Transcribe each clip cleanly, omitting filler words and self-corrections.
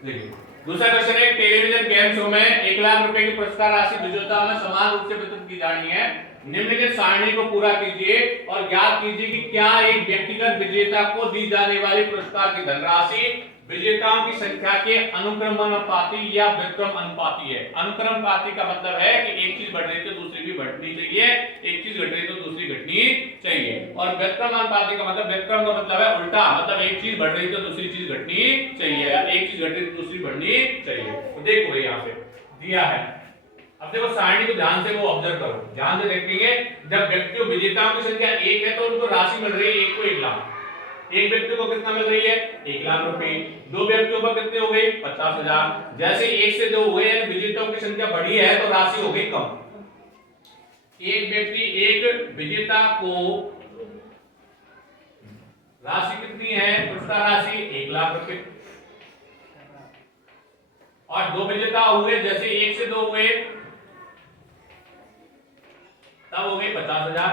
देखिए दूसरा क्वेश्चन है, टेलीविजन गेम शो में 1,00,000 रुपए की पुरस्कार राशि विजेताओं में समान रूप से वितरित की जानी है। निम्नलिखित सारणी को पूरा कीजिए और ज्ञात कीजिए कि क्या एक व्यक्तिगत विजेता को दी जाने वाली पुरस्कार की धनराशि विजेताओं की संख्या के अनुक्रमानुपाती या व्युत्क्रम अनुपाती है। अनुक्रमानुपाती का मतलब है कि एक चीज बढ़ रही है तो दूसरी भी बढ़नी चाहिए, एक चीज घट रही है तो दूसरी घटनी चाहिए। और व्युत्क्रम अनुपाती का मतलब, व्युत्क्रम का मतलब है उल्टा, मतलब एक चीज बढ़ रही है तो दूसरी चीज घटनी चाहिए, या एक चीज घट रही है तो दूसरी बढ़नी चाहिए। तो देखो यहाँ पे दिया है, अब देखो सारणी को ध्यान से वो ऑब्जर्व करो, ध्यान से देखेंगे। जब व्यक्तियों विजेताओं की संख्या 1 है तो उनको राशि मिल रही है 1 को 1,00,000। एक व्यक्ति को कितना मिल रही है 1,00,000 रुपए, दो व्यक्तियों पर कितने हो गए 50,000। जैसे 1 से 2 हुए यानी विजेताओं की संख्या बढ़ी है तो राशि हो गई कम। एक व्यक्ति एक विजेता को राशि कितनी है, पुरस्कार राशि 1,00,000 रुपए, और दो विजेता हुए जैसे 1 से 2 हुए तब हो गई 50,000।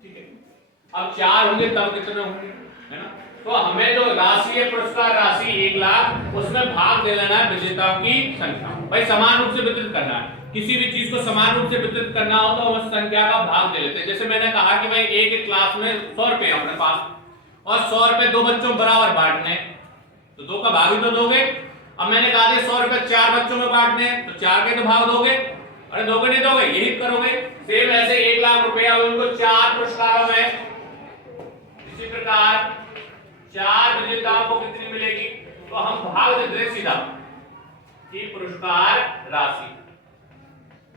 ठीक है, अब 4 होंगे तब कितने होंगे, है ना। तो हमें जो राशि है पुरस्कार राशि 1,00,000, उसमें भाग दे लेना है विजेताओं की संख्या। भाई समान रूप से वितरित करना है, किसी भी चीज को समान रूप से वितरित करना हो तो उस संख्या का भाग दे लेते हैं। जैसे मैंने कहा कि भाई एक क्लास में 100 रुपए अपने पास और 100 रुपए दो बच्चों बराबर बांटने, तो 2 का भाग ही तो दोगे। अब मैंने कहा था 100 रुपए 4 बच्चों में बांटने, तो 4 के तो भाग दोगे, अरे दोगे नहीं दोगे, यही करोगे। सेम ऐसे 1,00,000 रुपया उनको 4 पुरस्कारों में, इसी प्रकार 4 विजेताओं को कितनी मिलेगी, तो हम भाग देते सीधा कि पुरस्कार राशि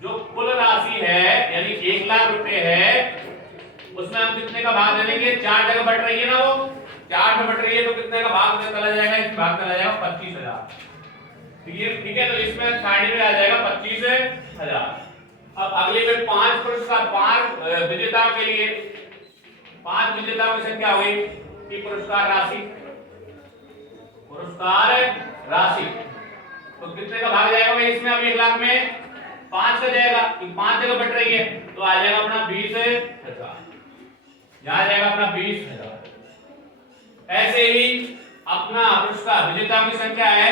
जो कुल राशि है यानी 1,00,000 रुपए है, उसमें हम कितने का भाग दे देंगे, 4 जगह बट रही है ना, वो 4 में बट रही है तो कितने का भाग चला जाएगा, इस भाग चला जाएगा 25,000। ठीक है, तो इसमें सारणी में आ जाएगा 25,000। अब अगले में 5 पुरस्कार, 5 विजेताओं के लिए 5 विजेताओं की संख्या हुई कि पुरस्कार राशि तो कितने का भाग जाएगा भाई इसमें, अब 1,00,000 में 5 का जाएगा, 5 जगह बट रही है तो आ जाएगा अपना 20,000, यहाँ जाएगा अपना 20,000। ऐसे ही अपना पुरस्कार विजेताओं की संख्या है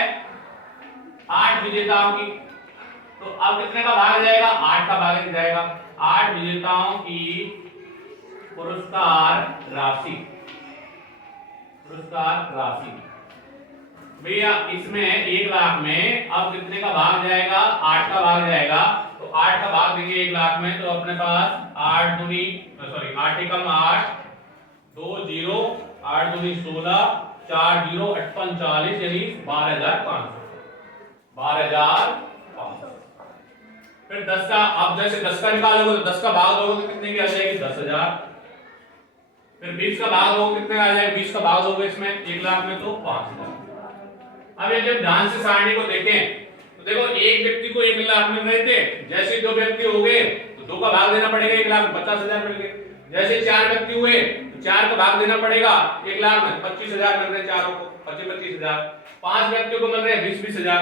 8 विजेताओं की, तो अब कितने का भाग जाएगा, 8 का भाग जाएगा, 8 विजेताओं की पुरस्कार राशि भैया इसमें 1,00,000 में अब कितने का भाग जाएगा, 8 का भाग जाएगा, तो 8 का भाग देंगे 1,00,000 में, तो अपने पास 8 दूनी 8 एकम 8, 2 0, 8 दूनी 16, 4 0 8 45 यानी 12,500। फिर 10 का, अब जैसे 10 का निकालोगे तो 10 का भाग दोगे तो कितने की आ जाएगी 10,000। फिर 20 का भाग दोगे कितने आ जाएगा, 20 का भाग दोगे इसमें 1,00,000 में तो 5,000। अब ये जब ध्यान से सारणी को देखें तो देखो एक व्यक्ति को 1,00,000 मिल रहे थे, जैसे 2 व्यक्ति हो गए तो 2 का भाग देना पड़ेगा, 1,00,000 50,000 मिल गए। जैसे 4 व्यक्ति हुए तो 4 का भाग देना पड़ेगा, 1,00,000 में 25,000 मिल रहे चारों को, 25,000। 5 व्यक्तियों को मिल रहे 20,000।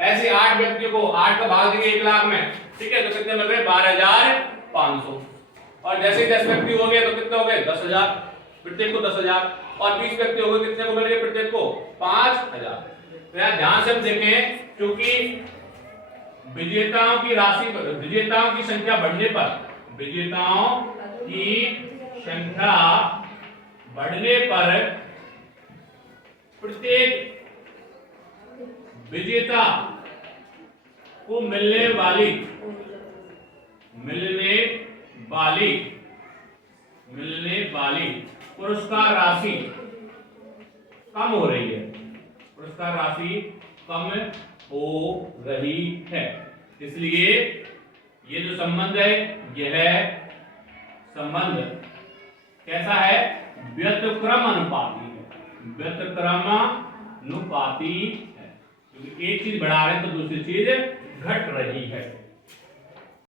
ऐसे 8 व्यक्तियों को 8 का भाग देंगे 1,00,000 में, ठीक है, तो कितने मिल रहे 12,500। और जैसे 10 व्यक्ति हो गए तो कितने हो गए 10,000, प्रत्येक को 10,000। और 20 व्यक्ति हो गए कितने को मिल गए प्रत्येक को 5,000। तो यार ध्यान से देखें, क्योंकि विजेताओं की संख्या बढ़ने पर प्रत्येक विजेता को मिलने वाली पुरस्कार राशि कम हो रही है, इसलिए ये जो संबंध है यह संबंध कैसा है, व्युत्क्रमानुपाती है, क्योंकि एक चीज बढ़ा रहे हैं तो दूसरी चीज घट रही है।